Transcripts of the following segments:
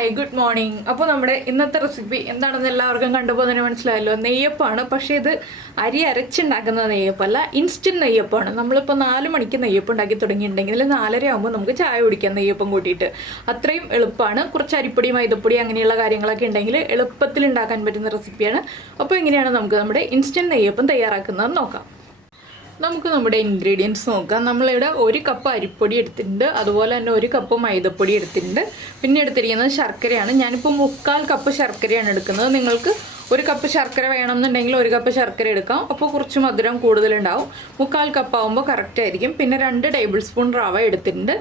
Hi good morning. അപ്പോൾ നമ്മുടെ ഇന്നത്തെ റെസിപ്പി എന്താണെന്ന് എല്ലാവർക്കും കണ്ടപ്പോൾ തന്നെ മനസ്സിലായല്ലോ. നെയ്യപ്പമാണ്. പക്ഷേ ഇത് അരി അരച്ചുണ്ടാക്കുന്ന നെയ്യപ്പമല്ല, ഇൻസ്റ്റൻറ്റ് നെയ്യപ്പമാണ്. നമ്മളിപ്പോൾ 4 മണിക്ക് നെയ്യപ്പം ഉണ്ടാക്കി തുടങ്ങിയിട്ടുണ്ടെങ്കിൽ 4:30 ആകുമ്പോൾ നമുക്ക് ചായ കുടിക്കാം നെയ്യപ്പം കൂട്ടിയിട്ട്. അത്രയും എളുപ്പമാണ്. കുറച്ച് അരിപ്പൊടി മൈദപ്പൊടി അങ്ങനെയുള്ള കാര്യങ്ങളൊക്കെ ഉണ്ടെങ്കിൽ എളുപ്പത്തിൽ ഉണ്ടാക്കാൻ പറ്റുന്ന റെസിപ്പിയാണ്. അപ്പോൾ എങ്ങനെയാണ് നമുക്ക് നമ്മുടെ ഇൻസ്റ്റൻറ്റ് നെയ്യപ്പം തയ്യാറാക്കുന്നത് നോക്കാം. നമുക്ക് നമ്മുടെ ഇൻഗ്രീഡിയൻസ് നോക്കാം. നമ്മളിവിടെ 1 കപ്പ് അരിപ്പൊടി എടുത്തിട്ടുണ്ട്, അതുപോലെ തന്നെ 1 കപ്പ് മൈദപ്പൊടി എടുത്തിട്ടുണ്ട്. പിന്നെ എടുത്തിരിക്കുന്നത് ശർക്കരയാണ്. ഞാനിപ്പോൾ 3/4 കപ്പ് ശർക്കരയാണ് എടുക്കുന്നത്. നിങ്ങൾക്ക് 1 കപ്പ് ശർക്കര വേണമെന്നുണ്ടെങ്കിൽ 1 കപ്പ് ശർക്കര എടുക്കാം. അപ്പോൾ കുറച്ച് മധുരം കൂടുതലുണ്ടാവും. 3/4 കപ്പ് ആകുമ്പോൾ കറക്റ്റ് ആയിരിക്കും. പിന്നെ 2 ടേബിൾ സ്പൂൺ റവ എടുത്തിട്ടുണ്ട്.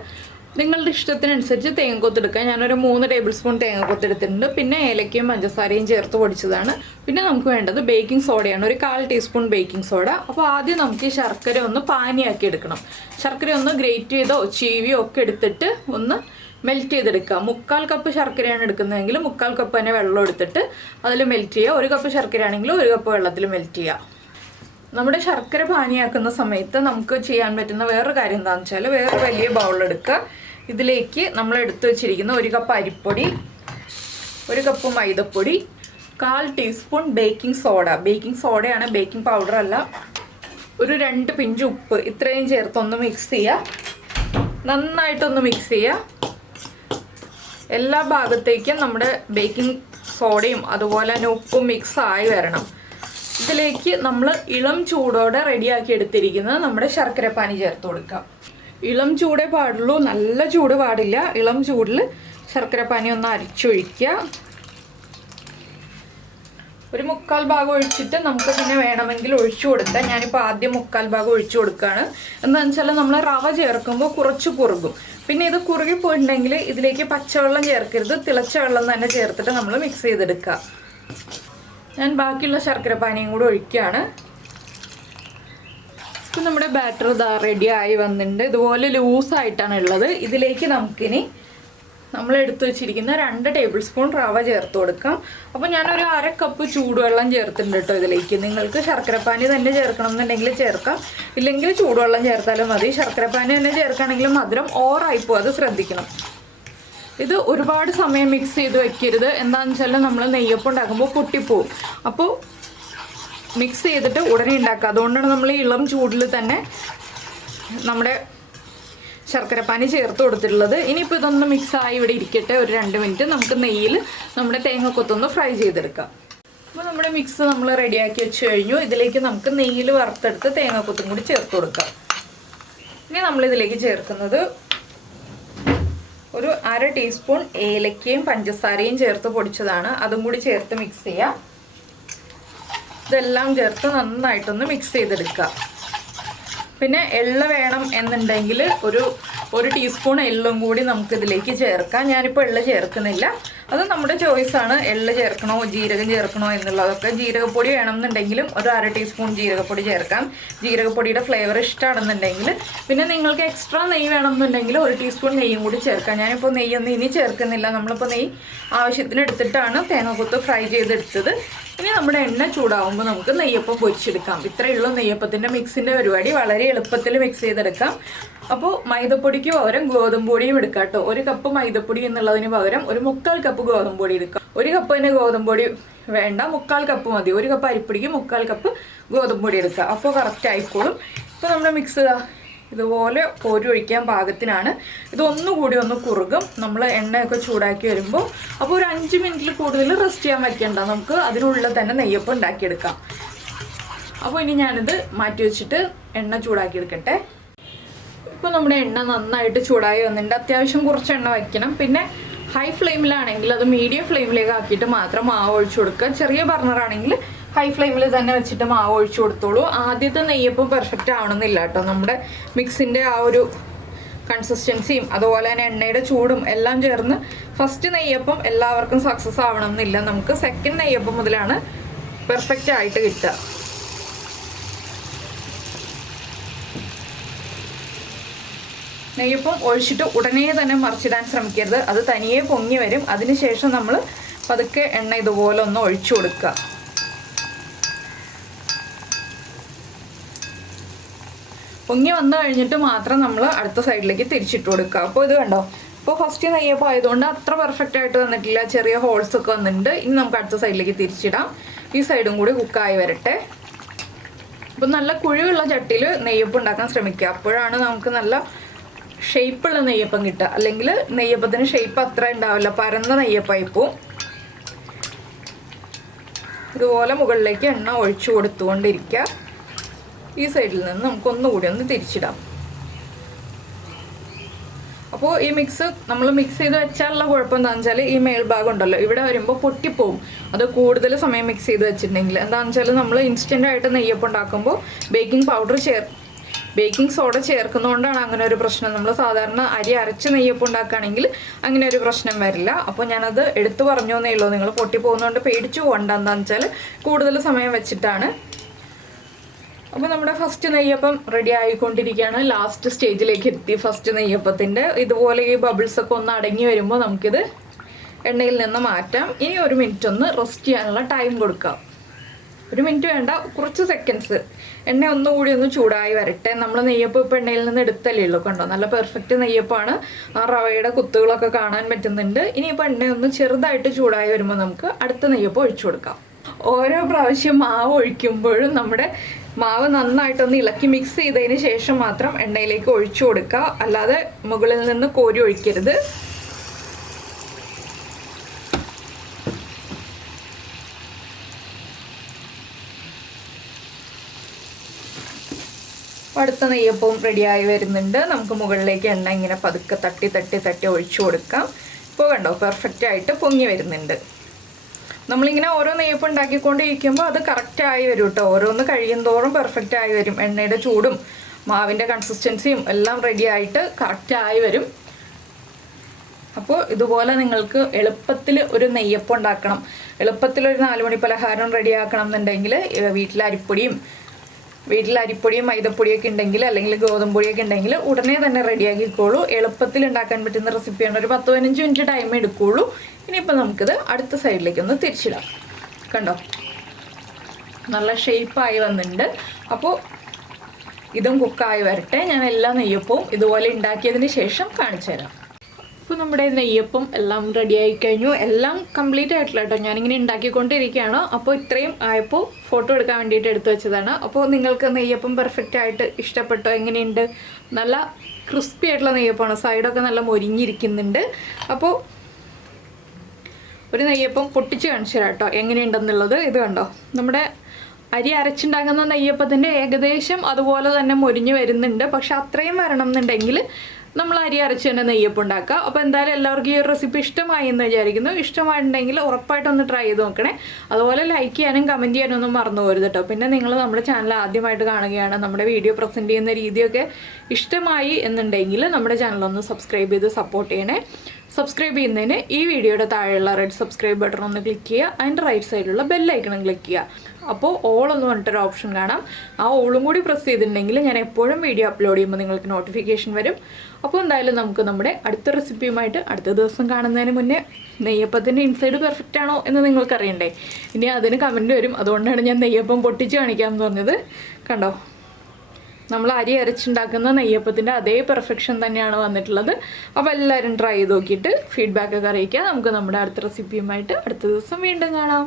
നിങ്ങളുടെ ഇഷ്ടത്തിനനുസരിച്ച് തേങ്ങക്കൊത്ത് എടുക്കാം. ഞാനൊരു 3 ടേബിൾ സ്പൂൺ തേങ്ങക്കൊത്ത് എടുത്തിട്ടുണ്ട്. പിന്നെ ഏലക്കയും പഞ്ചസാരയും ചേർത്ത് പൊടിച്ചതാണ്. പിന്നെ നമുക്ക് വേണ്ടത് ബേക്കിംഗ് സോഡയാണ്, ഒരു 1/4 ടീസ്പൂൺ ബേക്കിംഗ് സോഡ. അപ്പോൾ ആദ്യം നമുക്ക് ഈ ശർക്കര ഒന്ന് പാനിയാക്കി എടുക്കണം. ശർക്കര ഒന്ന് ഗ്രേറ്റ് ചെയ്തോ ചീവിയോ ഒക്കെ എടുത്തിട്ട് ഒന്ന് മെൽറ്റ് ചെയ്തെടുക്കുക. 3/4 കപ്പ് ശർക്കരയാണ് എടുക്കുന്നതെങ്കിൽ 3/4 കപ്പ് തന്നെ വെള്ളം എടുത്തിട്ട് അതിൽ മെൽറ്റ് ചെയ്യുക. 1 കപ്പ് ശർക്കര ആണെങ്കിൽ 1 കപ്പ് വെള്ളത്തിൽ മെൽറ്റ് ചെയ്യുക. നമ്മുടെ ശർക്കര പാനിയാക്കുന്ന സമയത്ത് നമുക്ക് ചെയ്യാൻ പറ്റുന്ന വേറൊരു കാര്യം എന്താണെന്ന് വെച്ചാൽ, വേറെ വലിയ ബൗളെടുക്കുക. ഇതിലേക്ക് നമ്മൾ എടുത്തു വെച്ചിരിക്കുന്ന 1 കപ്പ് അരിപ്പൊടി, 1 കപ്പ് മൈദപ്പൊടി, 1/4 ടീസ്പൂൺ ബേക്കിംഗ് സോഡ. ബേക്കിംഗ് സോഡയാണ്, ബേക്കിംഗ് പൗഡർ അല്ല. ഒരു 2 പിഞ്ച് ഉപ്പ്, ഇത്രയും ചേർത്തൊന്ന് മിക്സ് ചെയ്യുക. നന്നായിട്ടൊന്ന് മിക്സ് ചെയ്യുക. എല്ലാ ഭാഗത്തേക്കും നമ്മുടെ ബേക്കിംഗ് സോഡയും അതുപോലെ തന്നെ ഉപ്പും മിക്സ് ആയി വരണം. ഇതിലേക്ക് നമ്മൾ ഇളം ചൂടോടെ റെഡിയാക്കി എടുത്തിരിക്കുന്നത് നമ്മുടെ ശർക്കരപ്പാനി ചേർത്ത് കൊടുക്കാം. ഇളം ചൂടേ പാടുള്ളൂ, നല്ല ചൂട് പാടില്ല. ഇളം ചൂടിൽ ശർക്കരപ്പാനി ഒന്ന് അരിച്ചൊഴിക്കുക. ഒരു 3/4 ഭാഗം ഒഴിച്ചിട്ട് നമുക്ക് പിന്നെ വേണമെങ്കിൽ ഒഴിച്ചു കൊടുക്കാം. ഞാനിപ്പോൾ ആദ്യം 3/4 ഭാഗം ഒഴിച്ചു കൊടുക്കുകയാണ്. എന്താണെന്ന് വെച്ചാൽ നമ്മൾ റവ ചേർക്കുമ്പോൾ കുറച്ച് കുറുകും. പിന്നെ ഇത് കുറുകി പോയിട്ടുണ്ടെങ്കിൽ ഇതിലേക്ക് പച്ചവെള്ളം ചേർക്കരുത്, തിളച്ച വെള്ളം തന്നെ ചേർത്തിട്ട് നമ്മൾ മിക്സ് ചെയ്തെടുക്കുക. ഞാൻ ബാക്കിയുള്ള ശർക്കരപ്പാനിയും കൂടെ ഒഴിക്കുകയാണ്. ഇപ്പം നമ്മുടെ ബാറ്റർ ഇതാ റെഡി ആയി വന്നിട്ടുണ്ട്. ഇതുപോലെ ലൂസായിട്ടാണ് ഉള്ളത്. ഇതിലേക്ക് നമുക്കിനി നമ്മൾ എടുത്തു വെച്ചിരിക്കുന്ന 2 ടേബിൾ സ്പൂൺ റവ ചേർത്ത് കൊടുക്കാം. അപ്പോൾ ഞാനൊരു 1/2 കപ്പ് ചൂടുവെള്ളം ചേർത്തിട്ടുണ്ട് കേട്ടോ ഇതിലേക്ക്. നിങ്ങൾക്ക് ശർക്കരപ്പാനി തന്നെ ചേർക്കണം എന്നുണ്ടെങ്കിൽ ചേർക്കാം, ഇല്ലെങ്കിൽ ചൂടുവെള്ളം ചേർത്താലും മതി. ശർക്കരപ്പാനി തന്നെ ചേർക്കുകയാണെങ്കിൽ മധുരം ഓവറായിപ്പോവും, അത് ശ്രദ്ധിക്കണം. ഇത് ഒരുപാട് സമയം മിക്സ് ചെയ്ത് വെക്കരുത്. എന്താണെന്ന് വെച്ചാൽ നമ്മൾ നെയ്യപ്പം ഉണ്ടാക്കുമ്പോൾ പൊട്ടിപ്പോവും. അപ്പോൾ മിക്സ് ചെയ്തിട്ട് ഉടനെ ഉണ്ടാക്കുക. അതുകൊണ്ടാണ് നമ്മൾ ഇളം ചൂടിൽ തന്നെ നമ്മുടെ ശർക്കരപ്പാനി ചേർത്ത് കൊടുത്തിട്ടുള്ളത്. ഇനിയിപ്പോൾ ഇതൊന്ന് മിക്സായി ഇവിടെ ഇരിക്കട്ടെ ഒരു 2 മിനിറ്റ്. നമുക്ക് നെയ്യിൽ നമ്മുടെ തേങ്ങക്കൊത്തൊന്ന് ഫ്രൈ ചെയ്തെടുക്കാം. അപ്പോൾ നമ്മുടെ മിക്സ് നമ്മൾ റെഡിയാക്കി വെച്ച് കഴിഞ്ഞു. ഇതിലേക്ക് നമുക്ക് നെയ്യിൽ വറുത്തെടുത്ത് തേങ്ങക്കൊത്തും കൂടി ചേർത്ത് കൊടുക്കാം. ഇനി നമ്മളിതിലേക്ക് ചേർക്കുന്നത് ഒരു 1/2 ടീസ്പൂൺ ഏലക്കയും പഞ്ചസാരയും ചേർത്ത് പൊടിച്ചതാണ്. അതും കൂടി ചേർത്ത് മിക്സ് ചെയ്യാം. ഇതെല്ലാം ചേർത്ത് നന്നായിട്ടൊന്ന് മിക്സ് ചെയ്തെടുക്കുക. പിന്നെ എള്ള് വേണം എന്നുണ്ടെങ്കിൽ ഒരു ടീസ്പൂൺ എള്ളും കൂടി നമുക്കിതിലേക്ക് ചേർക്കാം. ഞാനിപ്പോൾ എള്ള് ചേർക്കുന്നില്ല, അത് നമ്മുടെ ചോയ്സാണ്. എള്ള് ചേർക്കണോ ജീരകം ചേർക്കണോ എന്നുള്ളതൊക്കെ. ജീരകപ്പൊടി വേണമെന്നുണ്ടെങ്കിലും ഒരു 1/2 ടീസ്പൂൺ ജീരകപ്പൊടി ചേർക്കാം, ജീരകപ്പൊടിയുടെ ഫ്ലേവർ ഇഷ്ടമാണെന്നുണ്ടെങ്കിൽ. പിന്നെ നിങ്ങൾക്ക് എക്സ്ട്രാ നെയ്യ് വേണമെന്നുണ്ടെങ്കിൽ 1 ടീസ്പൂൺ നെയ്യും കൂടി ചേർക്കാം. ഞാനിപ്പോൾ നെയ്യൊന്നും ഇനി ചേർക്കുന്നില്ല. നമ്മളിപ്പോൾ നെയ്യ് ആവശ്യത്തിന് എടുത്തിട്ടാണ് തേങ്ങക്കൊത്ത് ഫ്രൈ ചെയ്തെടുത്തത്. ഇനി നമ്മുടെ എണ്ണ ചൂടാവുമ്പോൾ നമുക്ക് നെയ്യപ്പം പൊരിച്ചെടുക്കാം. ഇത്രയേ ഉള്ളൂ നെയ്യപ്പത്തിൻ്റെ മിക്സിൻ്റെ പരിപാടി. വളരെ എളുപ്പത്തിൽ മിക്സ് ചെയ്തെടുക്കാം. അപ്പോൾ മൈദപ്പൊടിക്ക് പകരം ഗോതമ്പ് പൊടിയും എടുക്കാം കേട്ടോ. 1 കപ്പ് മൈദപ്പൊടി എന്നുള്ളതിന് പകരം ഒരു 3/4 കപ്പ് ഗോതമ്പ് പൊടി എടുക്കാം. 1 കപ്പ് തന്നെ ഗോതമ്പ് പൊടി വേണ്ട, 3/4 കപ്പ് മതി. 1 കപ്പ് അരിപ്പൊടിക്ക് 3/4 കപ്പ് ഗോതമ്പ് പൊടി എടുക്കുക. അപ്പോൾ കറക്റ്റ് ആയിക്കോളും. ഇപ്പോൾ നമ്മുടെ മിക്സ് ഇതുപോലെ കോരി ഒഴിക്കാൻ പാകത്തിനാണ്. ഇതൊന്നുകൂടി ഒന്ന് കുറുകും നമ്മൾ എണ്ണയൊക്കെ ചൂടാക്കി വരുമ്പോൾ. അപ്പോൾ ഒരു 5 മിനിറ്റിൽ കൂടുതൽ റെസ്റ്റ് ചെയ്യാൻ വയ്ക്കേണ്ട, നമുക്ക് അതിനുള്ളിൽ തന്നെ നെയ്യപ്പം ഉണ്ടാക്കിയെടുക്കാം. അപ്പോൾ ഇനി ഞാനിത് മാറ്റി വെച്ചിട്ട് എണ്ണ ചൂടാക്കി എടുക്കട്ടെ. ഇപ്പോൾ നമ്മുടെ എണ്ണ നന്നായിട്ട് ചൂടായി വന്നിട്ടുണ്ട്. അത്യാവശ്യം കുറച്ച് എണ്ണ വയ്ക്കണം. പിന്നെ ഹൈ ഫ്ലെയിമിലാണെങ്കിൽ അത് മീഡിയം ഫ്ലെയിമിലേക്ക് ആക്കിയിട്ട് മാത്രം മാവ് ഒഴിച്ചു കൊടുക്കുക. ചെറിയ ബർണറാണെങ്കിൽ ഹൈ ഫ്ലെയിമിൽ തന്നെ വെച്ചിട്ട് മാവ് ഒഴിച്ചു കൊടുത്തോളൂ. ആദ്യത്തെ നെയ്യപ്പം പെർഫെക്റ്റ് ആവണമെന്നില്ല കേട്ടോ. നമ്മുടെ മിക്സിൻ്റെ ആ ഒരു കൺസിസ്റ്റൻസിയും അതുപോലെ തന്നെ എണ്ണയുടെ ചൂടും എല്ലാം ചേർന്ന് ഫസ്റ്റ് നെയ്യപ്പം എല്ലാവർക്കും സക്സസ് ആവണം എന്നില്ല. നമുക്ക് സെക്കൻഡ് നെയ്യപ്പം മുതലാണ് പെർഫെക്റ്റ് ആയിട്ട് കിട്ടുക. നെയ്യപ്പം ഒഴിച്ചിട്ട് ഉടനെ തന്നെ മറിച്ചിടാൻ ശ്രമിക്കരുത്. അത് തനിയെ പൊങ്ങി വരും. അതിനുശേഷം നമ്മൾ പതുക്കെ എണ്ണ ഇതുപോലെ ഒന്ന് ഒഴിച്ചു കൊടുക്കുക. പൊങ്ങി വന്നു കഴിഞ്ഞിട്ട് മാത്രം നമ്മൾ അടുത്ത സൈഡിലേക്ക് തിരിച്ചിട്ട് കൊടുക്കുക. അപ്പോൾ ഇത് കണ്ടോ, ഇപ്പോൾ ഫസ്റ്റ് നെയ്യപ്പം ആയതുകൊണ്ട് അത്ര പെർഫെക്റ്റ് ആയിട്ട് വന്നിട്ടില്ല, ചെറിയ ഹോൾസ് ഒക്കെ വന്നിട്ടുണ്ട്. ഇനി നമുക്ക് അടുത്ത സൈഡിലേക്ക് തിരിച്ചിടാം. ഈ സൈഡും കൂടി കുക്കായി വരട്ടെ. അപ്പം നല്ല കുഴിയുള്ള ചട്ടിയിൽ നെയ്യപ്പം ഉണ്ടാക്കാൻ ശ്രമിക്കുക. അപ്പോഴാണ് നമുക്ക് നല്ല ഷേപ്പുള്ള നെയ്യപ്പം കിട്ടുക. അല്ലെങ്കിൽ നെയ്യപ്പത്തിന് ഷേപ്പ് അത്ര ഉണ്ടാവില്ല, പരന്ന നെയ്യപ്പമായി പോവും. ഇതുപോലെ മുകളിലേക്ക് എണ്ണ ഒഴിച്ചു കൊടുത്തുകൊണ്ടിരിക്കുക. ഈ സൈഡിൽ നിന്ന് നമുക്കൊന്നുകൂടി ഒന്ന് തിരിച്ചിടാം. അപ്പോൾ ഈ നമ്മൾ മിക്സ് ചെയ്ത് വെച്ചാലുള്ള കുഴപ്പം എന്താണെന്ന് വെച്ചാൽ ഈ മേൽഭാഗം ഉണ്ടല്ലോ, ഇവിടെ വരുമ്പോൾ പൊട്ടിപ്പോവും. അത് കൂടുതൽ സമയം മിക്സ് ചെയ്ത് വെച്ചിട്ടുണ്ടെങ്കിൽ എന്താണെന്ന് വെച്ചാൽ നമ്മൾ ഇൻസ്റ്റൻ്റായിട്ട് നെയ്യപ്പം ഉണ്ടാക്കുമ്പോൾ ബേക്കിംഗ് സോഡ ചേർക്കുന്നതുകൊണ്ടാണ് അങ്ങനെ ഒരു പ്രശ്നം. നമ്മൾ സാധാരണ അരി അരച്ച് നെയ്യപ്പം ഉണ്ടാക്കുകയാണെങ്കിൽ അങ്ങനെ ഒരു പ്രശ്നം വരില്ല. അപ്പോൾ ഞാനത് എടുത്തു പറഞ്ഞു എന്നേ ഉള്ളൂ. നിങ്ങൾ പൊട്ടിപ്പോകുന്നതുകൊണ്ട് പേടിച്ചു പോകണ്ട. എന്താണെന്ന് വെച്ചാൽ കൂടുതൽ സമയം വെച്ചിട്ടാണ്. അപ്പോൾ നമ്മുടെ ഫസ്റ്റ് നെയ്യപ്പം റെഡി ആയിക്കൊണ്ടിരിക്കുകയാണ്. ലാസ്റ്റ് സ്റ്റേജിലേക്ക് എത്തി ഫസ്റ്റ് നെയ്യപ്പത്തിൻ്റെ. ഇതുപോലെ ഈ ബബിൾസൊക്കെ ഒന്ന് അടങ്ങി വരുമ്പോൾ നമുക്കിത് എണ്ണയിൽ നിന്ന് മാറ്റാം. ഇനി 1 മിനിറ്റ് ഒന്ന് റെസ്റ്റ് ചെയ്യാനുള്ള ടൈം കൊടുക്കാം. 1 മിനിറ്റ് വേണ്ട, കുറച്ച് സെക്കൻഡ്സ്. എണ്ണ ഒന്നുകൂടി ഒന്ന് ചൂടായി വരട്ടെ. നമ്മൾ നെയ്യപ്പം ഇപ്പോൾ എണ്ണയിൽ നിന്ന് എടുത്തല്ലേ ഉള്ളൂ. കണ്ടോ, നല്ല പെർഫെക്റ്റ് നെയ്യപ്പമാണ്. ആ റവയുടെ കുത്തുകളൊക്കെ കാണാൻ പറ്റുന്നുണ്ട്. ഇനിയിപ്പോൾ എണ്ണ ഒന്ന് ചെറുതായിട്ട് ചൂടായി വരുമ്പോൾ നമുക്ക് അടുത്ത നെയ്യപ്പം ഒഴിച്ചു കൊടുക്കാം. ഓരോ പ്രാവശ്യം മാവ് ഒഴിക്കുമ്പോഴും നമ്മുടെ മാവ് നന്നായിട്ടൊന്ന് ഇളക്കി മിക്സ് ചെയ്തതിന് ശേഷം മാത്രം എണ്ണയിലേക്ക് ഒഴിച്ചു കൊടുക്കുക. അല്ലാതെ മുകളിൽ നിന്ന് കോരി ഒഴിക്കരുത്. അടുത്ത നെയ്യപ്പവും റെഡിയായി വരുന്നുണ്ട്. നമുക്ക് മുകളിലേക്ക് എണ്ണ ഇങ്ങനെ പതുക്കെ തട്ടി തട്ടി തട്ടി ഒഴിച്ചു കൊടുക്കാം. ഇപ്പോൾ കണ്ടോ, പെർഫെക്റ്റ് ആയിട്ട് പൊങ്ങി വരുന്നുണ്ട്. നമ്മളിങ്ങനെ ഓരോ നെയ്യപ്പം ഉണ്ടാക്കിക്കൊണ്ടിരിക്കുമ്പോൾ അത് കറക്റ്റായി വരും കേട്ടോ. ഓരോന്ന് കഴിയും തോറും പെർഫെക്റ്റ് ആയി വരും. എണ്ണയുടെ ചൂടും മാവിൻ്റെ കൺസിസ്റ്റൻസിയും എല്ലാം റെഡി ആയിട്ട് കറക്റ്റായി വരും. അപ്പോൾ ഇതുപോലെ നിങ്ങൾക്ക് എളുപ്പത്തിൽ ഒരു നെയ്യപ്പം ഉണ്ടാക്കണം, എളുപ്പത്തിലൊരു 4 മണി പലഹാരം റെഡിയാക്കണം എന്നുണ്ടെങ്കിൽ വീട്ടിൽ അരിപ്പൊടിയും മൈദപ്പൊടിയൊക്കെ ഉണ്ടെങ്കിൽ അല്ലെങ്കിൽ ഗോതമ്പ് പൊടിയൊക്കെ ഉണ്ടെങ്കിൽ ഉടനെ തന്നെ റെഡിയാക്കിക്കോളൂ. എളുപ്പത്തിൽ ഉണ്ടാക്കാൻ പറ്റുന്ന റെസിപ്പിയാണ്. ഒരു 10-15 മിനിറ്റ് ടൈം എടുക്കുകയുള്ളൂ. ഇനിയിപ്പോൾ നമുക്കിത് അടുത്ത സൈഡിലേക്ക് ഒന്ന് തിരിച്ചിടാം. കണ്ടോ, നല്ല ഷേപ്പായി വന്നിട്ടുണ്ട്. അപ്പോൾ ഇതും കുക്കായി വരട്ടെ. ഞാൻ എല്ലാ നെയ്യപ്പവും ഇതുപോലെ ഉണ്ടാക്കിയതിന് ശേഷം കാണിച്ചു തരാം. അപ്പോൾ നമ്മുടെ നെയ്യപ്പം എല്ലാം റെഡി ആയി കഴിഞ്ഞു. എല്ലാം കംപ്ലീറ്റ് ആയിട്ടില്ല കേട്ടോ, ഞാനിങ്ങനെ ഉണ്ടാക്കിക്കൊണ്ടിരിക്കുകയാണ്. അപ്പോൾ ഇത്രയും ആയപ്പോൾ ഫോട്ടോ എടുക്കാൻ വേണ്ടിയിട്ട് എടുത്തു വെച്ചതാണ്. അപ്പോൾ നിങ്ങൾക്ക് നെയ്യപ്പം പെർഫെക്റ്റ് ആയിട്ട് ഇഷ്ടപ്പെട്ടോ? എങ്ങനെയുണ്ട്? നല്ല ക്രിസ്പി ആയിട്ടുള്ള നെയ്യപ്പമാണ്. സൈഡൊക്കെ നല്ല മൊരിഞ്ഞിരിക്കുന്നുണ്ട്. അപ്പോൾ ഒരു നെയ്യപ്പം പൊട്ടിച്ച് കാണിച്ചു തരാം കേട്ടോ എങ്ങനെയുണ്ടെന്നുള്ളത്. ഇത് കണ്ടോ, നമ്മുടെ അരി അരച്ചുണ്ടാക്കുന്ന നെയ്യപ്പത്തിൻ്റെ ഏകദേശം അതുപോലെ തന്നെ മൊരിഞ്ഞ് വരുന്നുണ്ട്. പക്ഷെ അത്രയും വരണം എന്നുണ്ടെങ്കിൽ നമ്മൾ അരി അരച്ച് തന്നെ നെയ്യപ്പം ഉണ്ടാക്കുക. അപ്പോൾ എന്തായാലും എല്ലാവർക്കും ഈ ഒരു റെസിപ്പി ഇഷ്ടമായി എന്ന് വിചാരിക്കുന്നു. ഇഷ്ടമായിട്ടുണ്ടെങ്കിൽ ഉറപ്പായിട്ടൊന്ന് ട്രൈ ചെയ്ത് നോക്കണേ. അതുപോലെ ലൈക്ക് ചെയ്യാനും കമൻറ്റ് ചെയ്യാനും ഒന്നും മറന്നു പോരുത് കേട്ടോ. പിന്നെ നിങ്ങൾ നമ്മുടെ ചാനൽ ആദ്യമായിട്ട് കാണുകയാണ്, നമ്മുടെ വീഡിയോ പ്രസൻറ്റ് ചെയ്യുന്ന രീതിയൊക്കെ ഇഷ്ടമായി എന്നുണ്ടെങ്കിൽ നമ്മുടെ ചാനലൊന്ന് സബ്സ്ക്രൈബ് ചെയ്ത് സപ്പോർട്ട് ചെയ്യണേ. സബ്സ്ക്രൈബ് ചെയ്യുന്നതിന് ഈ വീഡിയോയുടെ താഴെയുള്ള റെഡ് സബ്സ്ക്രൈബ് ബട്ടൺ ഒന്ന് ക്ലിക്ക് ചെയ്യുക. അതിൻ്റെ റൈറ്റ് സൈഡിലുള്ള ബെല്ലൈക്കണം ക്ലിക്ക് ചെയ്യുക. അപ്പോൾ ഓൾ എന്ന് പറഞ്ഞിട്ടൊരു ഓപ്ഷൻ കാണാം. ആ ഓളും കൂടി പ്രസ് ചെയ്തിട്ടുണ്ടെങ്കിൽ ഞാൻ എപ്പോഴും വീഡിയോ അപ്ലോഡ് ചെയ്യുമ്പോൾ നിങ്ങൾക്ക് നോട്ടിഫിക്കേഷൻ വരും. അപ്പോൾ എന്തായാലും നമുക്ക് നമ്മുടെ അടുത്ത റെസിപ്പിയുമായിട്ട് അടുത്ത ദിവസം കാണുന്നതിന് മുന്നേ നെയ്യപ്പത്തിൻ്റെ ഇൻസൈഡ് പെർഫെക്റ്റ് ആണോ എന്ന് നിങ്ങൾക്കറിയണ്ടേ? ഇനി അതിന് കമൻറ്റ് വരും. അതുകൊണ്ടാണ് ഞാൻ നെയ്യപ്പം പൊട്ടിച്ച് കാണിക്കാമെന്ന് പറഞ്ഞത്. കണ്ടോ, നമ്മൾ അരി അരച്ചുണ്ടാക്കുന്ന നെയ്യപ്പത്തിൻ്റെ അതേ പെർഫെക്ഷൻ തന്നെയാണ് വന്നിട്ടുള്ളത്. അപ്പോൾ എല്ലാവരും ട്രൈ ചെയ്ത് നോക്കിയിട്ട് ഫീഡ്ബാക്കൊക്കെ അറിയിക്കുക. നമുക്ക് നമ്മുടെ അടുത്ത റെസിപ്പിയുമായിട്ട് അടുത്ത ദിവസം വീണ്ടും കാണാം.